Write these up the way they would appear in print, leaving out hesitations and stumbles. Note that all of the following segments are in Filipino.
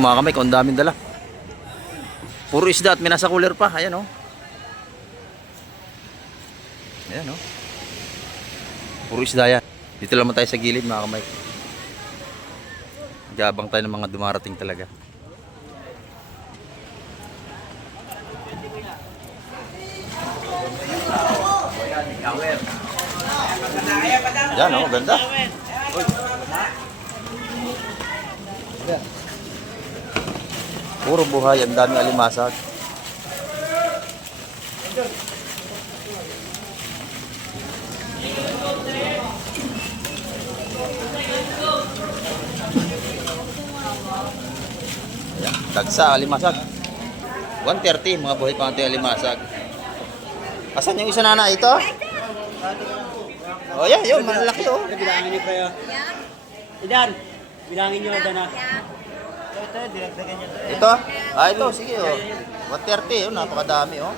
Mga kamay, kung daming dala. Puro isda at may nasa cooler pa. Ayan o. Ayan o. Puro isda yan. Dito lang tayo sa gilid mga kamay. Gabang tayo ng mga dumarating talaga. Yan o, ganda. Puro buhay, ang dami alimasag. Ayan, dagsa, alimasag. 130, mga buhay pang alimasag. Asan yung isa na ito? Oh, yan, yun, malaki oh. Bilangin niyo kayo. Idan, bilangin niyo Dana. Ito, dinagdagan niyo to. Ito? Ah, ito, sige oh. 130, oh, napakadami oh.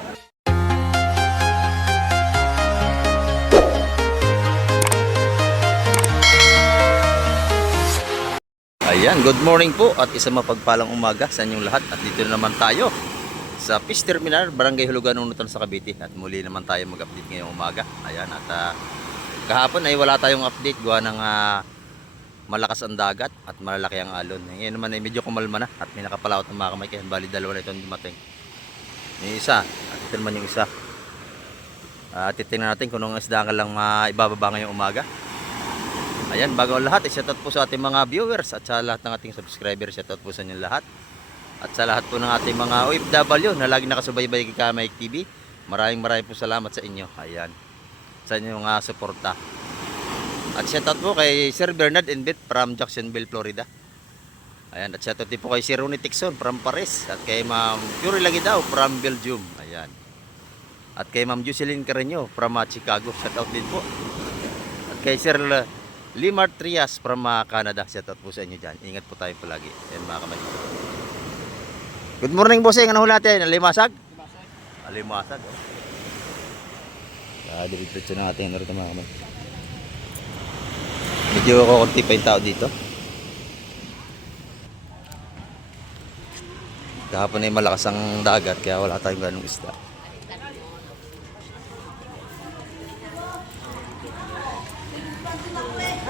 Ayan, good morning po at isang mapagpalang umaga sa inyong lahat. At dito na naman tayo sa Fish Terminal, Barangay Hulugan, Unutan sa Cavite. At muli naman tayo mag-update ngayong umaga. Ayan, at kahapon ay wala tayong update gawa ng malakas ang dagat at malalaki ang alon. Ngayon naman ay medyo kumalma na at may nakapalaot ng mga kamay. Kaya bali dalawa na itong dumating. Yung isa, at ito naman yung isa. Titingnan natin kung anong isda ka lang ibababa ngayong umaga. Ayan, bago ang lahat, shoutout po sa ating mga viewers at sa lahat ng ating subscribers. Shoutout po sa inyo lahat. At sa lahat po ng ating mga OFW na lagi nakasubaybay kay Kamay TV. Maraming po salamat sa inyo. Ayan, sa inyong suporta. At shoutout po kay Sir Bernard and Beth from Jacksonville, Florida. Ayan, at shoutout din po kay Sir Ronnie Tixon from Paris. At kay Ma'am Fury Lagidaw from Belgium. Ayan. At kay Ma'am Jocelyn Carreño from Chicago. Shoutout din po. At kay Sir Limar Trias from Canada. Shoutout po sa inyo dyan. Ingat po tayo palagi. Ayan mga kamay. Good morning bossing. Ano hula natin? Alimasag? Alimasag. Diretso na natin. Ano rin mga kamay. Medyo kukunti pa yung tao dito. Kahapon ay malakas ang dagat kaya wala tayong ganong isda.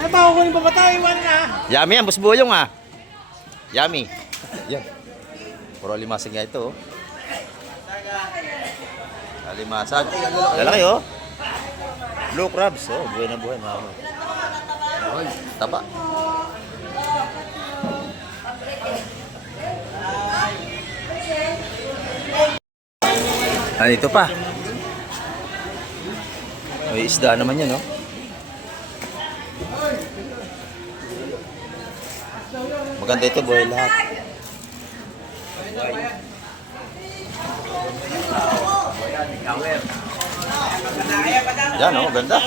Ay, makukunin pa ba tayo? Iwan na. Yummy yan, busbuyong ah. Yummy. Yan. Puro alimasag nga ito oh. Alimasag. Lalaki oh. Blue crabs oh. Buhay na buhay mga kamay. Taba. Ito pa. May isda naman yan, no? Maganda ito, buhay lahat. Yan, no? Ganda.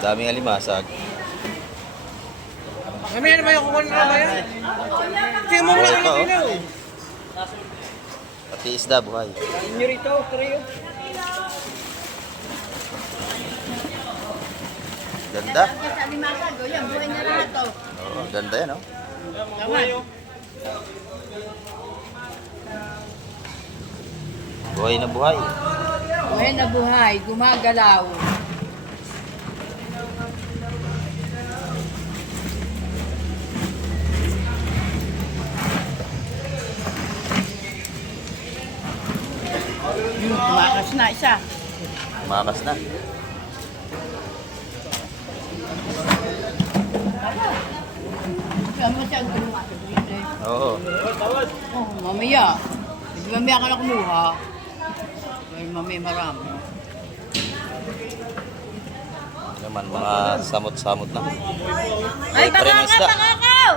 Daming alimasag. Mamaya na ba yung kukunin na ba yan? Tingnan mo Buhay lang pa, ang oh. Pati isda, buhay. Inyo rito, trio. Ganda. Sa alimasag, o yan, buhay na lahat o. Oo, ganda yan, oh. Buhay na buhay. Buhay na buhay, gumagalaw. Tumakas na isa. Makas na. Kaya mo siya tumakas dito eh. Oo. Oh, mamaya. Hindi mamaya ka na kumuha. Ay, mamaya marami. Naman, mga samot-samot na. Ay, Pa rin ang isda. takakaw!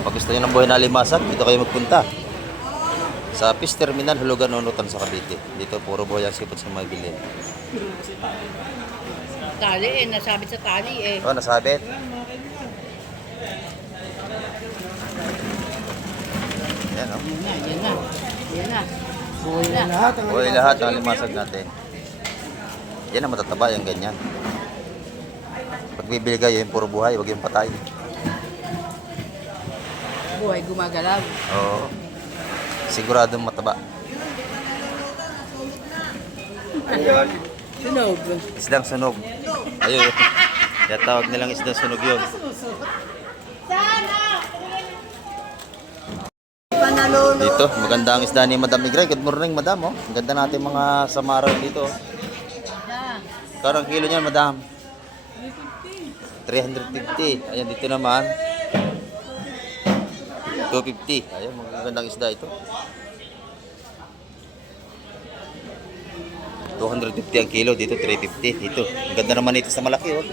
Pag gusto nyo ng buhay na alimasag, dito kayo magpunta. Sa Fish Terminal, Hulugan, Unutan sa Cavite. Dito puro buhay ang sipot sa mga bilhin. Tali eh, nasabit sa tali eh. Oh, nasabit. Ayan, oh. Yan na, yan na. Yan na. Buhay na. Buhay lahat ng alimasag natin. Yan ang matataba, yung ganyan. Pag bibili kayo, yung puro buhay, huwag yung patay. Buhay gumagalaw. Oo. Siguradong mataba. Sunog. Isdang sunog. Ayun. Kaya tawag nilang isdang sunog yun. Dito, maganda ang isda ni Madam Igray. Good morning, Madam. Oh. Ang ganda natin mga samaran dito. Oh. Karang kilo niyan, Madam? 350. Ayan, dito naman. 250. Ayan, magandang isda ito. 250 ang kilo. Dito, 350. Dito. Ang ganda naman ito sa malaki. Oh.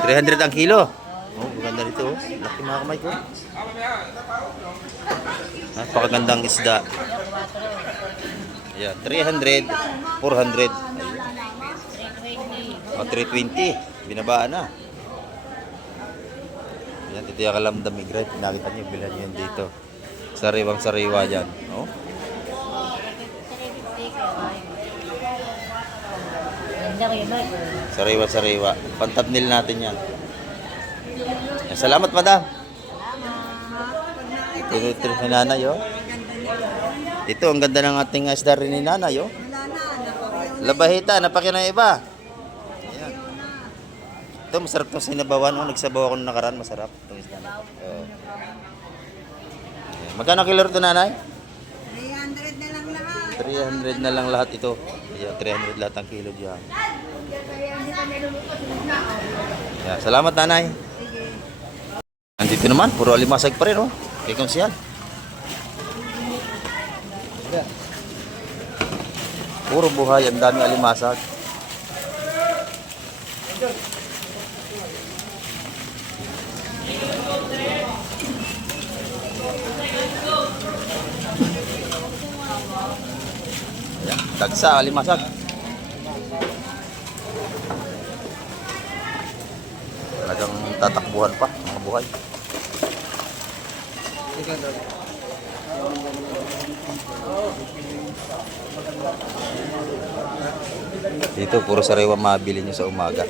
300 ang kilo. Oh, maganda dito. Oh. Laki mga kamay ko. Napakagandang isda. Ayan, 300, 400. O, 320. Binabaan na. Ayan, dito yung kalamdam igray. Pinakita nyo, bilhan nyo yan dito. Sariwang sariwa dyan. Oh. Sariwa sariwa. Pantabnil natin yan. Ayan, salamat, Madam. Ito ni Nanay, oh. Ito, ang ganda ng ating isda rin ni Nanay, oh. Labahita, napakina iba. Ayan. Ito, masarap itong sinabawan, oh. Nagsabaw ako nung nakaraan, masarap itong isda na ito. Oh. Ayan. Magkano kilo ito, Nanay? 300 na lang lahat. 300 na lang lahat ito. Ayan, 300 lahat ang kilo dyan. Ayan, salamat, Nanay. Andito naman, puro alimasag pa rin, oh. Kay Konsyal. Puro buhay, ang dami alimasag. Ayan, dagsa, alimasag. Talagang tatakbuhan pa, mga buhay. Dito, puro sariwa mabili nyo sa umaga.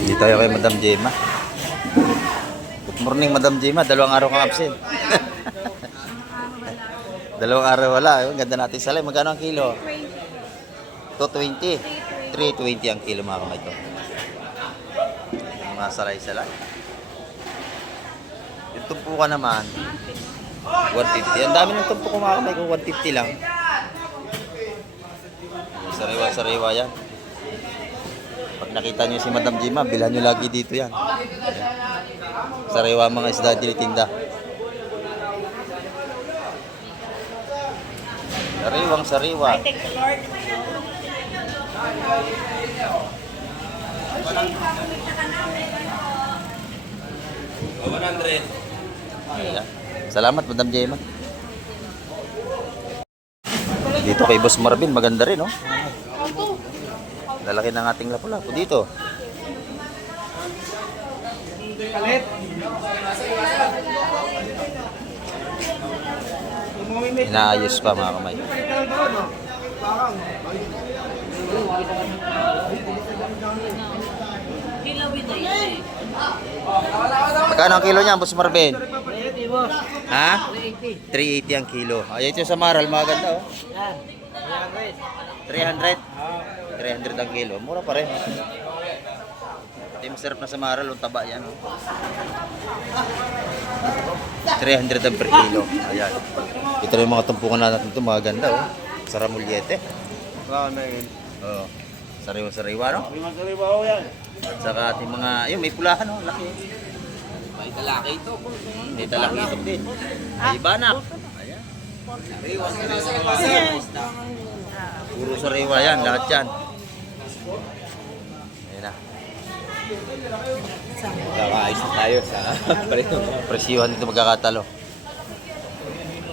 Dito tayo kay Madam Gemma. Good morning, Madam Gemma. Dalawang araw kang absent. Dalawang araw wala. Ang ganda natin salay. Magkano ang kilo? 220. 320 ang kilo, mga kamay ko. Mga salay-salay. Yung tumpukan naman, 150. Ang dami ng tumpok ko, mga kamay ko. 150 lang. Sariwa-sariwa yan. Pag nakita nyo si Madam Gemma, bilhan nyo lagi dito yan. Sariwa mga isda tinitinda. Sariwang sariwa. Ayan. Salamat, Madam Gemma. Dito kay Boss Marvin, maganda rin, oh. Lalaki ng ating lapu-lapu dito. Inaayos pa, mga kamay. Magkano ang kilo niya, Boss Marvin? Ha? 380 ang kilo. Ay, ito sa Maral, maganda, oh. 300? 300 ang kilo. Mura pa rin. Ito yung masarap na sa Maral, ang taba yan, oh. 300 ang per kilo. Ayan. Ito rin yung mga tumpukan natin ito, mga ganda, oh. Saramuliete. Oo. Sariwa-sariwa, no? Sariwa ko yan. At saka ating mga, ayun, may pulahan, oh, laki. May talaki ito. May talaki ito din. May banak. Ayan. Puro sariwa yan, lahat yan. Ayan na. Kakaayos na tayo sa Presyuhan dito magkakatalo.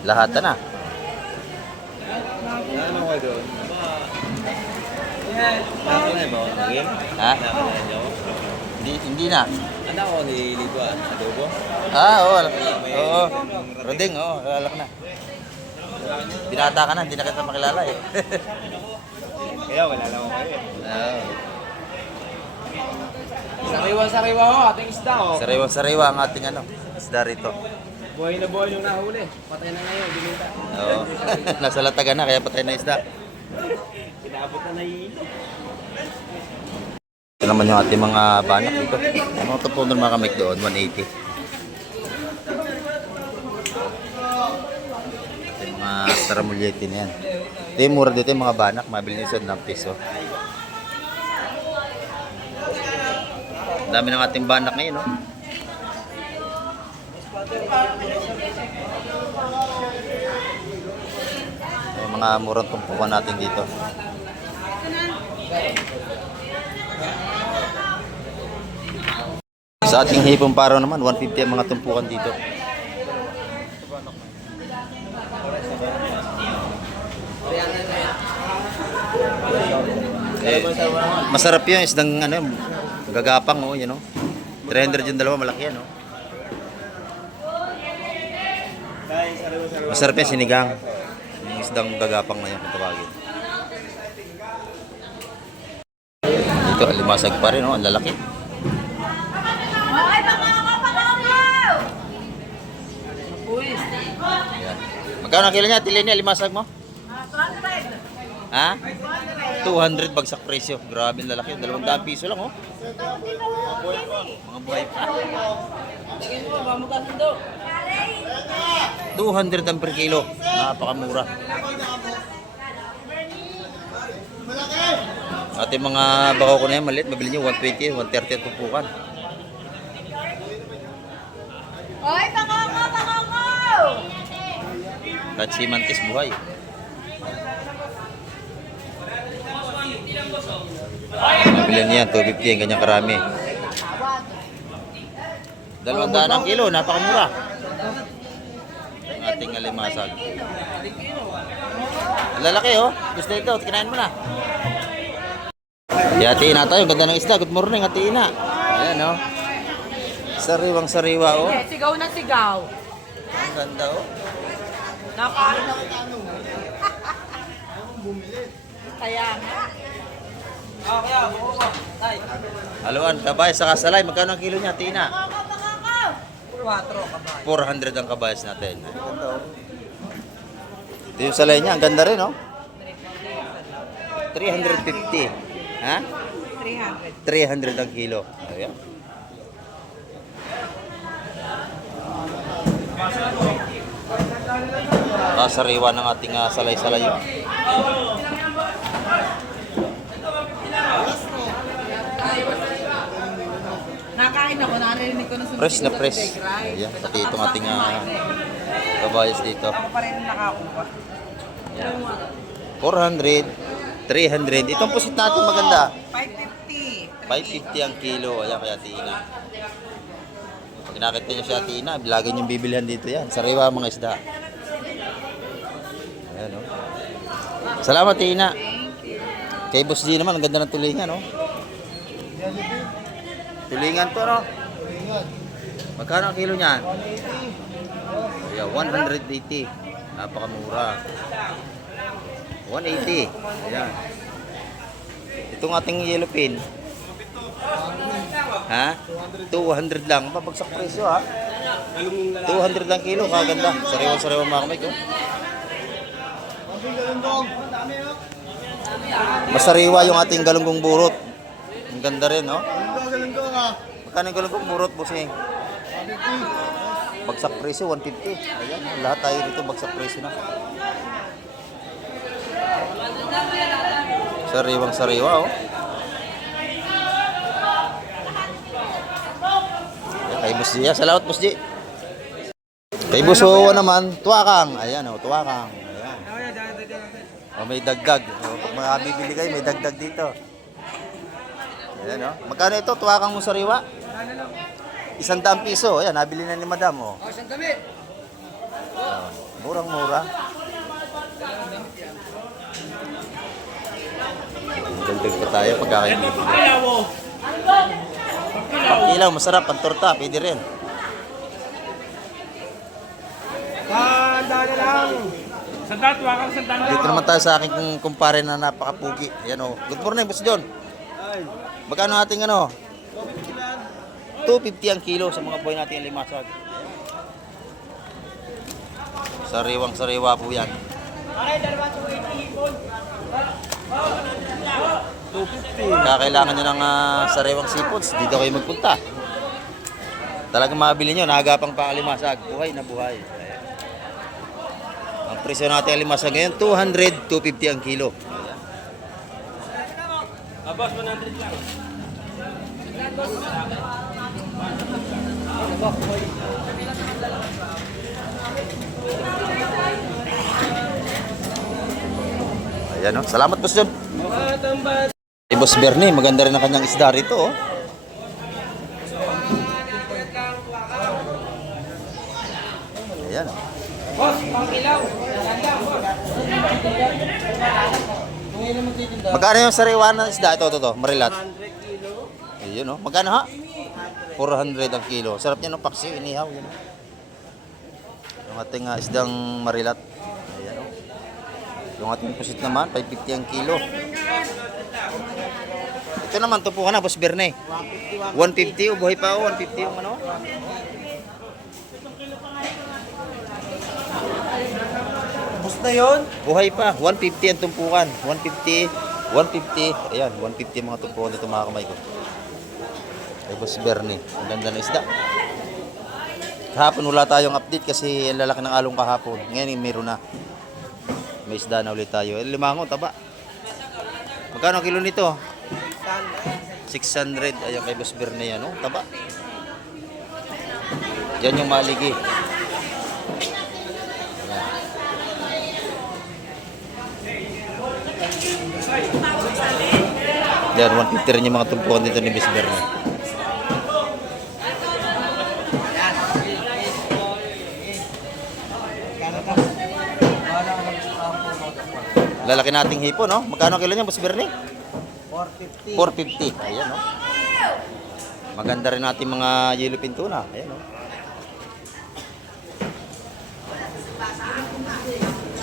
Lahat na. Ano ko doon? Ha? Hindi na. Ano ako nililigo adobo? Oo. Oo. Roding, oo. Lalak na. Binata ka na, hindi na kita makilala eh. Kaya wala lang ako kayo. Oo. Sariwa-sariwa ho, ating isda ho. Sariwa-sariwa ang ating isda rito. Buhay na buhay yung nahuli. Patay na ngayon, binita. Oo. Nasa latagan na, kaya patay na isda. Pinabot na nahihilo. Ito naman yung ating mga banak dito. Ang mga tupunan mga kamik doon, 180. Ito yung mga staramulyete na yan. Ito yung mura dito yung mga banak, mabili nyo sa piso. Dami ng ating banak ngayon, no? Yung mga murang tumpukan natin dito. Sa ating hipong paro naman, 150 ang mga tumpukan dito. Masarap yun, isdang gagapang, oh, yun, oh. 300 yung dalawa, malaki yan, oh. Masarap yan, sinigang. Yung isdang gagapang na yan, kung tawagin. Dito, alimasag pa rin, oh, ang lalaki. Ayan. Magkano ang kilo niya? Tili niya, limasag mo? 200. Ha? 200 bagsak presyo. Grabe ang lalaki. 200 piso lang, oh. Mga buhay pa. 200 ang per kilo. Napakamura. Ating mga bakaw ko na yan, maliit. Mabili nyo 120, 130 at tumpukan. Hoy, pakako! Kahit si Mantis buhay. Mabili niya 250 ang ganyang karami. 200 ang kilo, napakamura. Ang ating alimasag. Ang lalaki, oh. Gusto ito, kinain mo na. Hatiin na tayo, ganda ng isda. Good morning, hatiin na. Ayan, oh. Sariwang sariwa, oh. Sigaw na sigaw. Ang ganda, oh. Kaya nga. Haluan, kabay sa kasalay. Magkano ang kilo niya, Tina? 400 ang kabayas natin. Ang ganda, oh. Ito yung salay niya, ang ganda rin, oh. 350. Ha? 300 ang kilo. Ayan. Sariwa ng ating salay-salay. Nakain ako, narinig ko na sumunod. Fresh na fresh. Ayan, pati itong ating kabayas dito. Ako pa rin nakakuha. 400, 300. Itong pusit natin maganda. 550. 550 ang kilo. Ayan, kaya Tina. Pag nakita nyo si Tina, lagi nyo bibilihan dito yan. Sariwa mga isda. Ayan, oh. Salamat, Tina. Kay Boss G naman, ang ganda ng tulingan, no? Tulingan to, no? Magkano ang kilo niyan? Ayan, 180. Napakamura. 180. Ayan. Itong ating yellow pin. Ha? 200 lang. Babagsak presyo, ha? 200 lang kilo. Kaganda. Sariwa-sariwa mga kamay ko. Masariwa yung ating galunggong burot. Ang ganda rin, no? Magkano yung galunggong burot, bossing? Bagsak presyo, 150. Ayan, lahat tayo dito bagsak presyo na. Sariwang sariwa, oh. Ayan, kay Boss G. Salamat, Boss G. Kay Boss Owa naman, tuwakang. Ayan, oh, tuwakang. Ayan. Oh, may dagdag. Oh, pag makabibili kayo, may dagdag dito. Ayan, oh. Magkano ito, tuwakang mo sariwa? 100 piso. Ayan, nabili na ni Madam, oh. Isang damit. Oh, murang-mura. Dagdag pa tayo pagkakaibigan. Ilaw, masarap. Ang torta, pwede rin. Tanda na lang. Sandat, wakang sandat na Dito naman tayo sa aking kumpare na napakapugi. Ayan o. Good morning, Boss John. Magkano ating ano? 250 ang kilo sa mga buhay nating limasag. Sariwang sariwa po yan. Kailangan nyo ng sariwang seafoods, dito kayo magpunta. Talagang mabili nyo, nahagapang pangalimasag. Buhay na buhay. Ayan. Ang presyo natin alimasag ngayon, 200, 250 ang kilo. Boss, 100 lang. Ayan o, salamat Boss John. Boss Bernie, maganda rin ang kanyang isda rito oh. Ayan oh. Boss, pang-ilaw. Magkano yung sariwa ng isda? Ito, marilat. Ayun oh. Magkano ha? 400 ang kilo. Sarap niya ng paksiw, inihaw. Yun, oh. Yung ating isdang marilat. Ayan oh. Yung ating pusit naman, 550 ang kilo. Ito naman, tupo ka na, Boss Bernie. 150, buhay pa oh. 150 yung ano. Boss na yun? Buhay pa, 150 ang tumpukan. 150, 150. Ayan, 150 ang mga tumpukan dito mga kamay ko. Ay, Boss Bernie. Ang ganda ng isda. Kahapon wala tayong update kasi ang lalaki ng along kahapon. Ngayon meron na. May isda na ulit tayo. Limango, taba. Magkano ang kilo nito? 600. Ayan kay Boss Bernie yan, oh. Taba. Yan yung maligi. Yan, 150 rin yung mga tumpuan dito ni Boss Bernie. Lalaki nating hipo, no? Magkano kilo niya, Boss Bernie? 450. 450. Ayan, no? Maganda rin natin mga yellow pintuna. Ayan, no?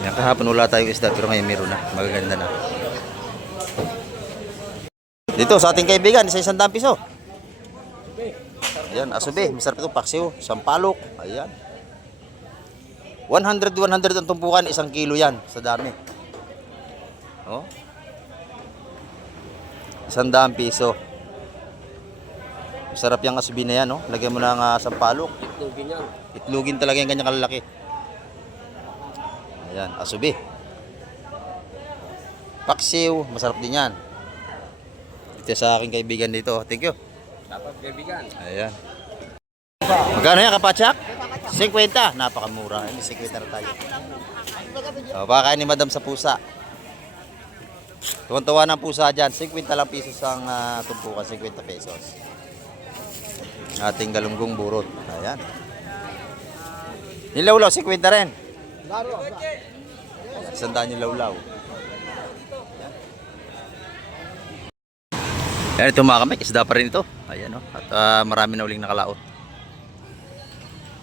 Yan, kahapon wala tayong isda, pero ngayon meron na. Magaganda na. Dito, sa ating kaibigan, isa 100 piso. Ayan, asube. Masarap ito, paksiw. Sampalok. Ayan. 100 ang tumpukan, 1 kilo yan. Sa dami. Oh. 100 piso. Masarap yung asubi na yan, no? Lagyan mo ng sampalok. Itlogin yan. Itlugin talaga yung kanyang kalalaki. Ayan, asubi. Paksiw, masarap din yan. Ito sa aking kaibigan dito. Thank you. Dapat kaibigan. Ayan. Magkano yan, kapatsak? 50. Napakamura. Ay, 50 na tayo. O, baka ni Madam sa pusa. Tuwan-tuwa ng pusa dyan. 50 lang pesos ang tumpukan. 50 pesos. Ating galunggong burot. Ayan. Nilawlaw, 50 rin. Sandaan yung lawlaw. Ayan, ito mga kamay. Isda pa rin ito. Ayan, no? At marami na uling nakalaot.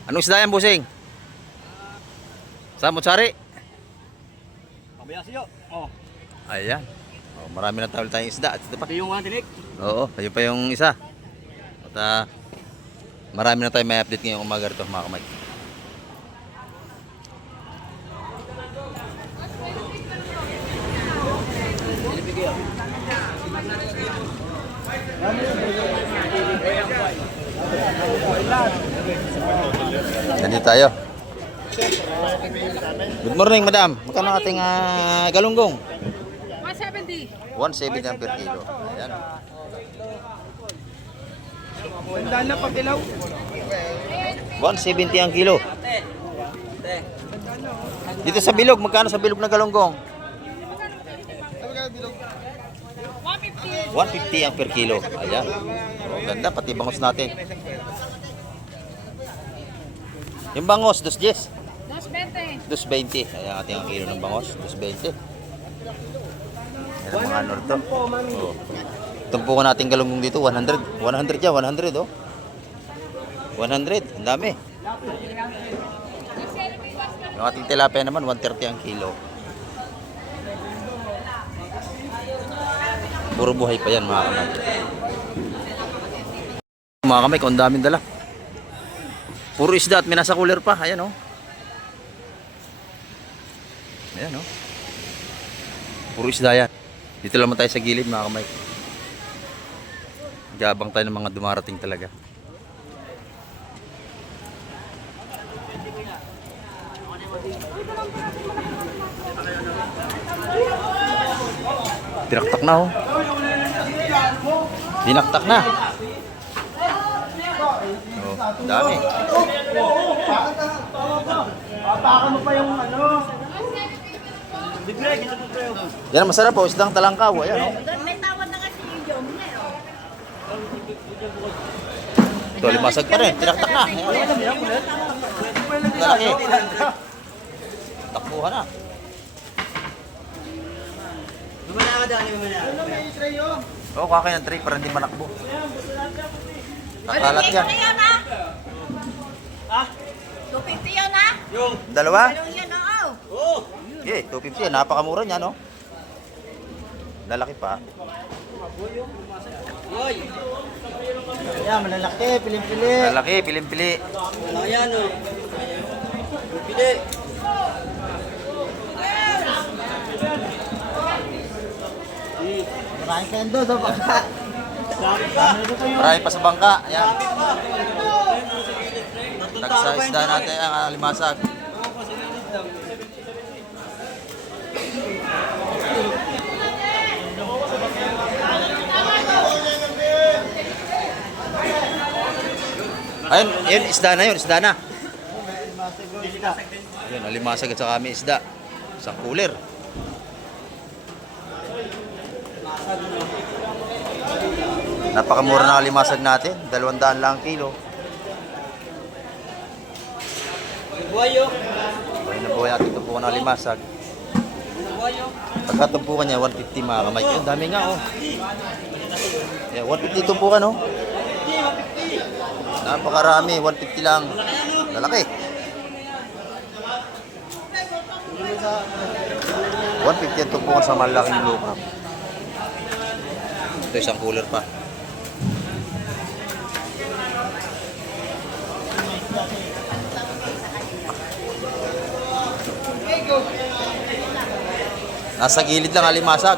Anong isda yan, busing? Samot-sari? Pabaya siyo. Oh. Ayan. Oh, marami na tayong isda. At ito pa. Ito yung mga tinik. Oo, ayun pa yung isa. At marami na tayong may update ngayong umaga rito, mga kamay. Nandito tayo. Good morning, madam. Magkano ating galunggong? 170. 170 ang per kilo. Ayan. Tanda na pag-ilaw. 170 ang kilo. Dito sa bilog, magkano sa bilog na galunggong? 150. 150 ang per kilo. Ayan. Oh, ganda, pati bangos natin. Yung bangos, 2.10. 220. 2.20. Ayan ating ang kilo ng bangos, 2.20. Yan ang mga ano to. Oh. Tumpukan natin galunggong dito, 100. 100 yan, 100 oh. 100, ang dami. Yung ating tilapia naman, 130 ang kilo. Puro buhay pa yan mga kamay. Mga kamay, kung daming dala. Puro isda at may nasa cooler pa. Ayan oh. Ayan oh. Puro isda yan. Dito lang tayo sa gilid mga kamay. Gabang tayo ng mga dumarating talaga. Tinaktak na oh. Tinaktak na. Oh, dami. Papakan mo pa yung ano. Yan ang masarap oh, isdang talangkaw. Ayan oh. May tawad na kasi yung jom na Ito, limasag pa rin. Tinaktak na. Lalaki. Takbuhan na. Mamala ka daan, mamala. Oo, kakain ng tray para hindi manakbo. Kakalat yan. Ah? 250 yan ha? Yung. Dalawa? Dalawang yan oo. Oo. Okay, 250 yan. Napakamura niya, no? Lalaki pa. Hoy. Ayan, malalaki, piling-pili. Lalaki, pilim-pili. Ayan o. Pili. Maraming kendo sa bangka. Marami pa sa bangka. Ayan. Nagsa-isda natin ang limasag. Ayun, yun, isda na yun, isda na. Ayun, alimasag at saka may isda. Isang cooler. Napakamura na alimasag natin. 200 lang ang kilo. Buhayo. Buhay na buhay ating tumpukan na alimasag. Buhayo. Pagka tumpukan niya, 150 mga kamay. Ang dami nga, oh. Yeah, 150 tumpukan, oh. Napakarami, 150 lang. Lalaki. 150 ang tumpukan sa malaking lupa. Ito isang cooler pa. Nasa gilid lang alimasag.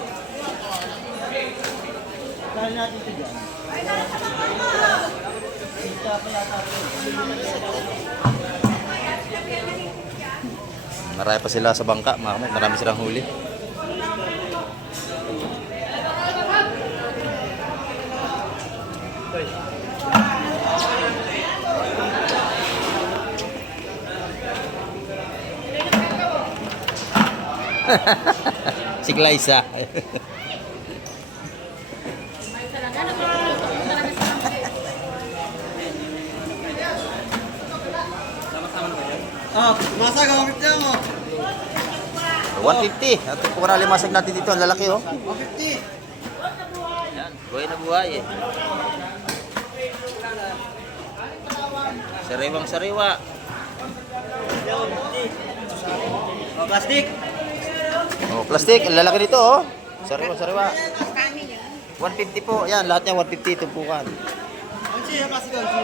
Marami pa sila sa bangka, marami silang huli. Si Glyza. Ah, masa gamit niya mo. 150. At po na limasag natin dito, ang lalaki oh. 150. Yan, buhay na buhay eh. Sariwang sariwa. Oh, plastic. Oh, plastic, ang lalaki nito oh. Sariwa sariwa. 150 po. Yan, lahat niya 150 tumpukan. Ansi, plastic ansi.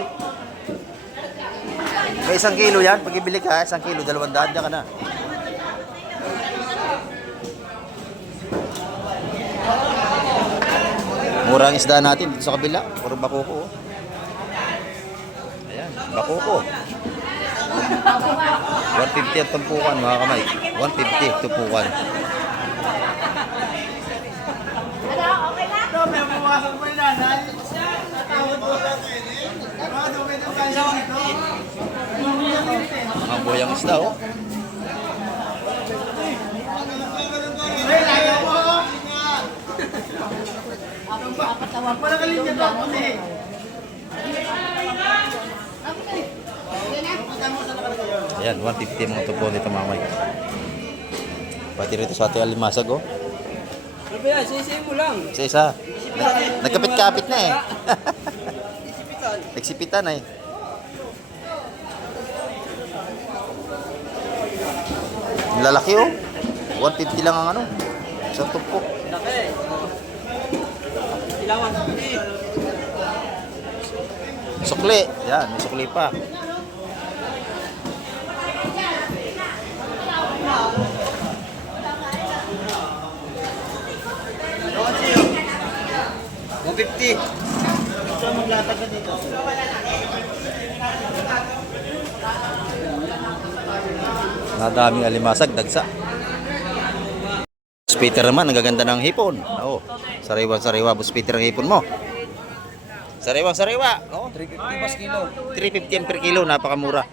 May 1 kilo yan. Pag ibili ka, 1 kilo, 200 ka na. Mura ang isda natin dito sa kabila. Puro bakuko. Oh. Ayan, bakuko. 150 ang tumpukan mga kamay. 150 tumpukan. Ito, may buwasan mo yung nanay. Tatawad mo sa akin eh. Ano, may tayo dito. Mga buyang isda oh. Hey, layo mo. Wala ka linya to, puti. Ayan, 150 mga tumpukan dito mga kamay. Pati rito sa ating alimasag oh. ba yan? Sisi mo lang. Isa-isa. Nagkapit-kapit na eh. Nagsipitan eh. Ang lalaki oh. 150 lang ang ano. Isang tumpok. Laki. Kailangan. Sukli. Yan, may sukli pa. Nadaming alimasag, dagsa. Boss Peter naman, ang gaganda ng hipon. Oo. Sariwa-sariwa, Boss Peter ang hipon mo. Sariwa-sariwa. Oo. 350 pas kilo. 350 per kilo, napakamura.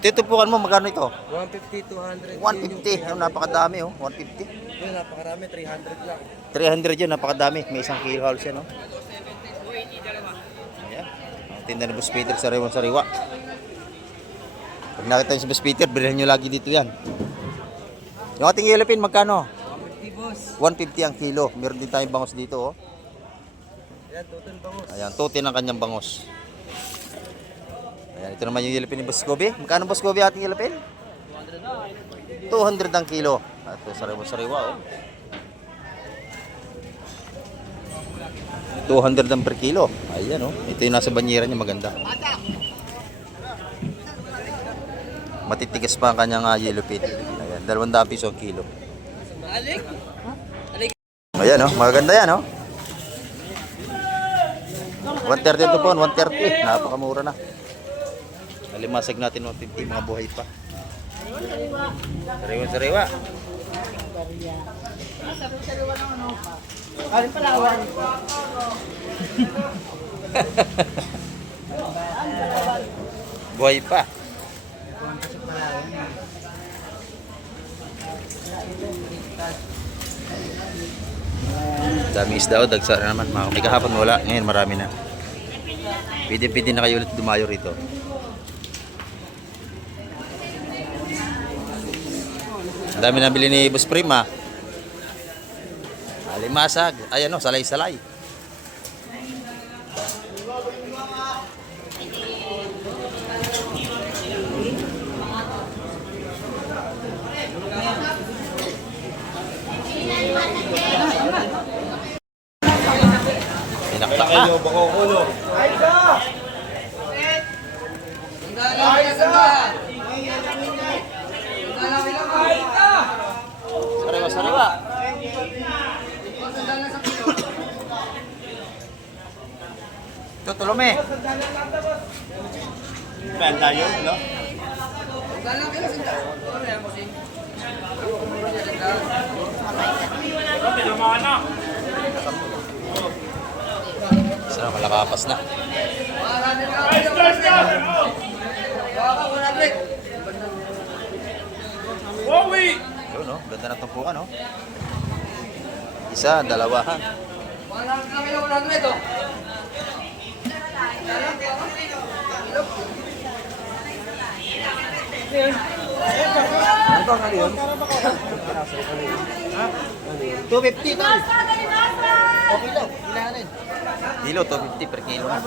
Titupukan mo, magkano ito? 150, 200. 150, yung napakadami oh, 150. Yun, napakarami. 300 lang. 300 yun, napakadami. May isang kilo halos yan, no? Ayan. Ang tinda ni Boss Peter, sariwa-sariwa. Pag nakita nyo si Boss Peter, bilhin nyo lagi dito yan. Yung ating yellowfin, magkano? 150 boss. 150 ang kilo. Meron din tayong bangos dito, oh. Ayan, total bangus. Ayan, tutin ang kanyang bangos. Ayan, ito naman yung yellowfin ni Boss Gobi. Magkano Boss Gobi ating yellowfin? 200 ang kilo. Ito, sariwa-sariwa, oh. 200 ang per kilo. Ayan, oh. Ito yung nasa banyera niya, maganda. Matitigas pa ang kanyang yellowfin. Ayan, 200 piso ang kilo. Ayan, oh. Maganda yan, oh. 130 ito po, 130. Napakamura na. Nalimasag natin 150, mga buhay pa. Sariwa-sariwa. Alin pala, awan. Buhay pa. Daming isda o, dagsa na naman. May kahapon wala, ngayon marami na. Pwede na kayo ulit dumayo rito. Ang dami nabili ni Boss Prima. Alimasag. Ayan o, salay-salay. Pinaktak na. Sariwa-sariwa. Ito, tulome. Banda yun, no? Isa na, malakapas na. Yun, no? Ganda ng tumpukan, no? Isa, dalawa. Ano ba nga yun? 250 tol. Okay daw. Kailangan rin. Kilo, 250 per kilo na.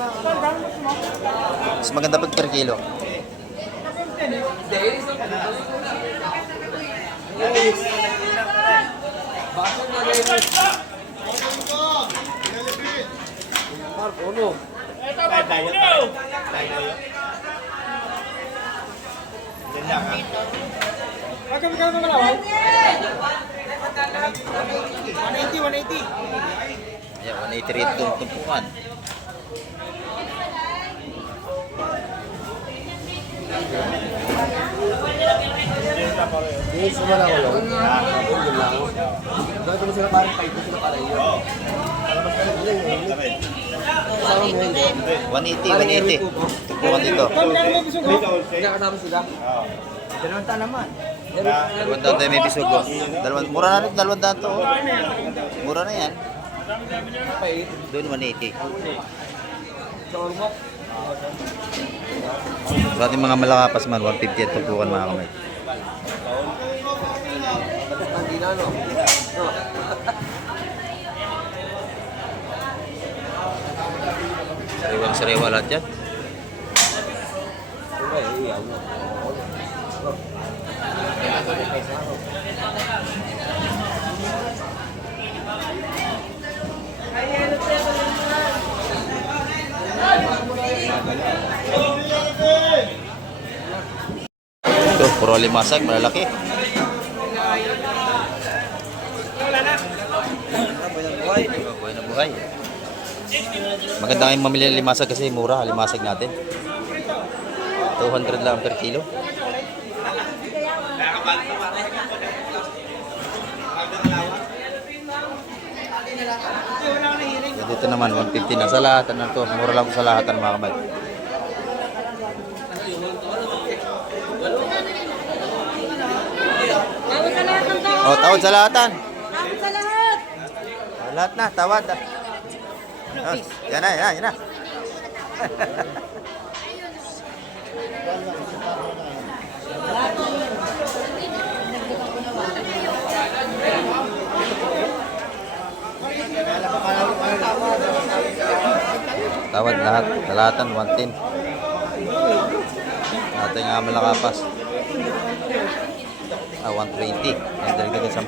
Mas maganda pag per kilo. Banda yun. Magkano malawan? 180. Ayan, 180 rito itong tumpukan. Yes, wala ko lang. Yun lang. Dahil ko sila parang kayo sila para iyo. Kasama mo yun. 180. Tumpukan dito. Kasama sila. Dalawang taon naman. 200 tayo may bisugo. Mura na rin, 200 to. Oh. Mura na yan. Doon 180. Sa ating mga malakapas man, 150 at tumpukan mga kamay. Sariwang-sariwa lahat yan. Ito, puro limasag, malalaki. Buhay na buhay. Maganda kayong mamili ng limasag kasi mura limasag natin. 200 lang per kilo. Yan dito naman 150 na sa lahatan na to. Mura lang sa lahatan mga kamay. Tawad sa lahat ng tao. Oh, tawad sa lahatan. Tawad sa lahat. Lahat na, tawad. Oh, yan na, yan na, yan na. Tawad lahat, talatan, 110. Natin nga malakapas. 120. Ang dalagang 10.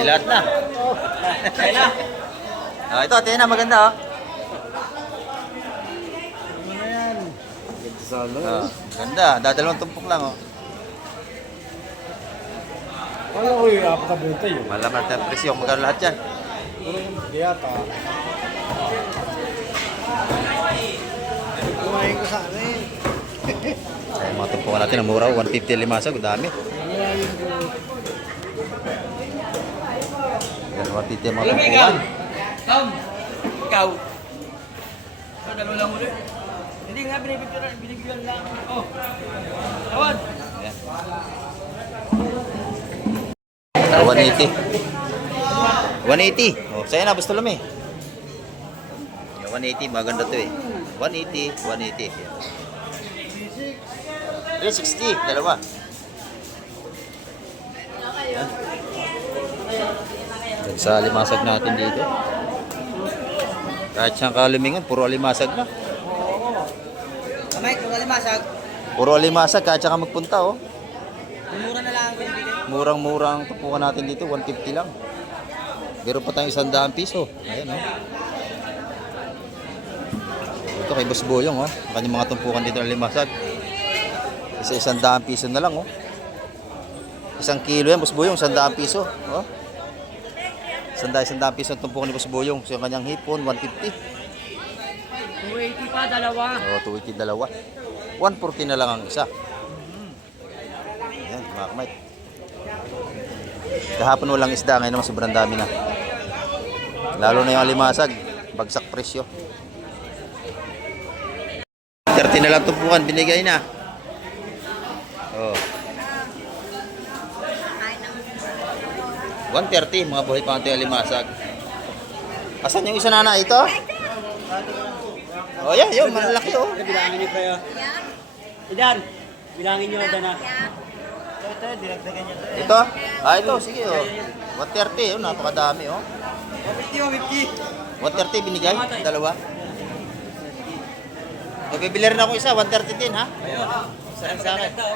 Lahat na. Ito, Athena, maganda oh. Ganda, dadalawang tumpok lang oh. Kala ko yung apakabenta yun. Malaman natin ang presyo, magkano lahat yan. Yata. Kumain ko sana eh. Ay, mga tumpukan natin, ang mura, 150 limasag, dami. Yan, 150 mga tumpukan. Ikaw. So, dalawa lang ulit. Hindi nga, binibigyan lang. Oh. Tawad. Ayan. 180. 180. Oh, saya na, basta lang eh. 180, maganda to eh. 180, 180. 360, dalawa. Ayan. Sa alimasag natin dito. Kahit siyang kalumingan, puro alimasag na. Kamay, kung alimasag, Puro alimasag, kahit siyang magpunta oh. mura na lang ang binibigay. Murang-murang tupukan natin dito, 150 lang. Meron pa tayong 100 piso. Ayan oh. Ito kay Boss Boyong oh. Ang kanyang mga tumpukan dito ng limasag. Isa 100 piso na lang oh. 1 kilo yan Boss Boyong, 100 piso. Oh. 100 piso ang tumpukan ni Boss Boyong. So yung kanyang hipon, 150. 280 pa, dalawa. Oh, 280 dalawa. 140 na lang ang isa. Ayan, mga kamay. Kahapon walang isda, ngayon naman sobrang dami na. Lalo na yung alimasag, bagsak presyo. 30 na lang tumpukan, binigay na. Oh. 130, mga buhay pa yung alimasag. Asan yung isa na ito? Oh, yan, yun, malaki oh. Bilangin niyo kayo. Idan, bilangin niyo, Dana. Ito, dinagdagan niyo. Ito? Ah, ito, sige oh. 130, oh, napakadami oh. 150, 130 binigay, dalawa. Mabibili rin ako isa, 130 din ha. Ayun. Saan sa akin? Ito.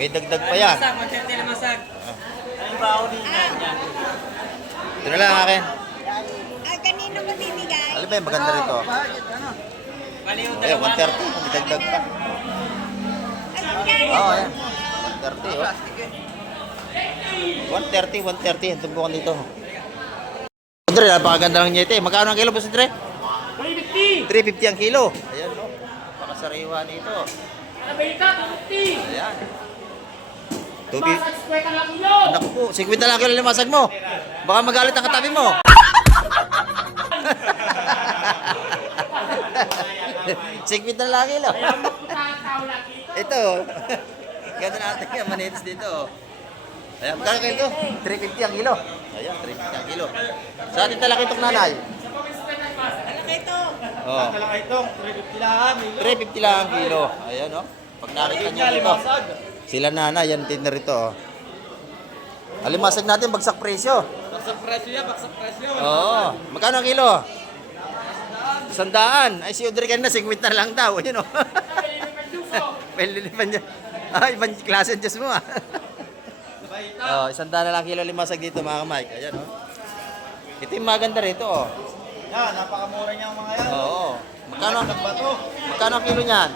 May dagdag pa yan. Masag, 130 na masag. Ano ba ako din yan? Ito na lang akin. Kanino mo bibigay? Alam ba yung maganda rito? Baliw Ayun, 130, may dagdag pa. Oo, oh, ayan. 130 oh. 130, ang tumbukan dito. Andre, napakaganda ng nyete. Magkano ang kilo po si Andre? 350! 350 ang kilo. Ayan no. Pakasariwa nito. Nabenta, 250! Ayan. Masag, skweta lang yun! Anak po, 50 lang kilo limasag mo. Baka magalit ang katabi mo. Sigpit na lang kilo. Ito. Ganda natin yung manitis dito. Ayan, magkano kayo ito? 350 ang kilo. Ayan, 350 ang kilo. Sa atin talaki itong nanay. Malaki ito. Oh, Talaka itong 350 lang. 350 lang ang kilo. Ayan, oh. Pag nakita nyo dito. Sila nanay, yan din na rito, oh. Alimasag natin, bagsak presyo. Baksak presyo yan, baksak presyo. Oo. Magkano ang kilo? 100. Ay, si Audrey kanina, 50 na lang daw. Yun, oh. May lilipan niya. Ay, ibang klase ang Diyos mo, ah. Oh, 100 na lang kilo limasag dito, mga Mike. Ayan, oh. Ito yung maganda rito, oh. Yan, napakamura niya ang mga yan. Oo. Magkano, Bato. magkano ang kilo niyan?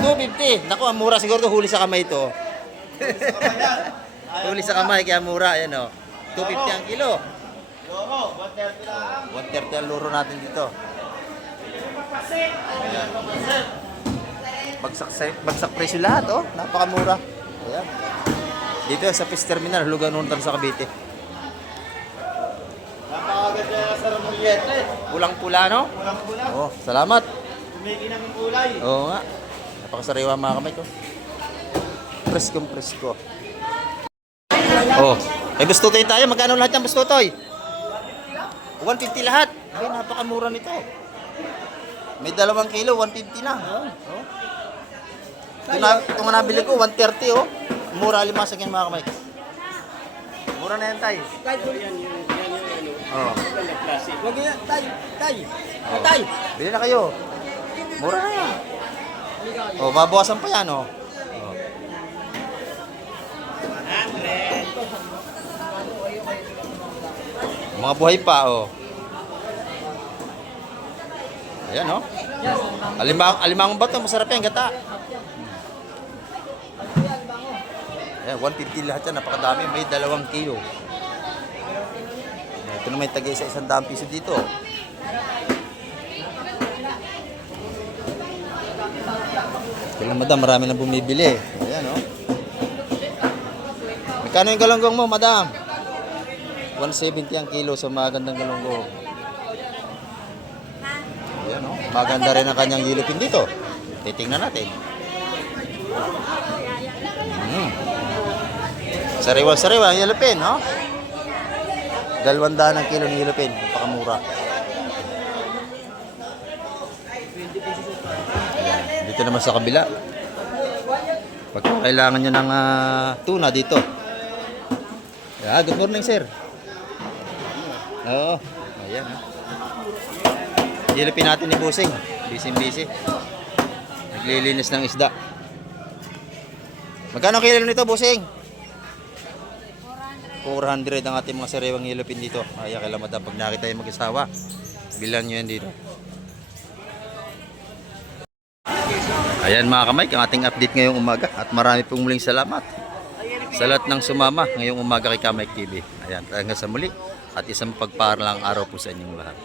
250. 250. Naku, ang mura siguro to, huli sa kamay to. Huli sa kamay, kaya mura. Ayan, oh. 250 ang kilo. Loro, 130 lang. 130 ang luro natin dito. Ayan. Bagsak presyo lahat, oh. Napakamura. Ayan. Dito sa Fish Terminal, hulugan nuntan sa Cavite. Napakaganda na sa Ramuliete. Pulang-pula, no? Kulang-kulang. Oh, salamat. Tumikin ang kulay. Oo nga. Napakasariwa mga kamay ko. Presko. Oh, may bustutoy tayo. Magkano lahat ng bustutoy? 150 lahat. Ay, napakamura nito. May 2 kilo, 150 na. Oh. Ito nga nabili ko, 130, oh. Mura limasag yan mga kamay. Mura na yan, tay. Oh. Huwag yan, tay. Oh. Bili na kayo. Mura na yan. Oh, babawasan pa yan, oh. Oh. Mga buhay pa, oh. Ayan, oh. Alimango ba ito? Masarap yan, gata. Ayan, 150 lahat yan. Napakadami. May 2 kilo. Ito na may tagay sa 100 piso dito. Kaya madam, marami na bumibili. Ayan, oh. Magkano yung galonggong mo, madam? 170 ang kilo sa magandang galonggong. Ayan, oh. Maganda rin ang kanyang yelupin dito. Titingnan natin. Sariwa ang yelupin, no? 200 ang kilo ng yelupin. Napakamura. Dito naman sa kabila. Pag kailangan nyo ng tuna dito. Yeah, good morning, sir. Oo. Ayan, ha. Yelupin natin ni Busing. Busy. Naglilinis ng isda. Magkano kilo nito, Busing? 400 ang ating mga sariwang yelupin dito. Ay, kailan madam, pag nakita yung mag-asawa, bilang nyo yan dito. Ayan mga kamay, ang ating update ngayong umaga. At marami pong muling salamat sa lahat ng sumama ngayong umaga kay Kamay TV. Ayan, hanggang sa muli. At isang pagpalang araw po sa inyong lahat.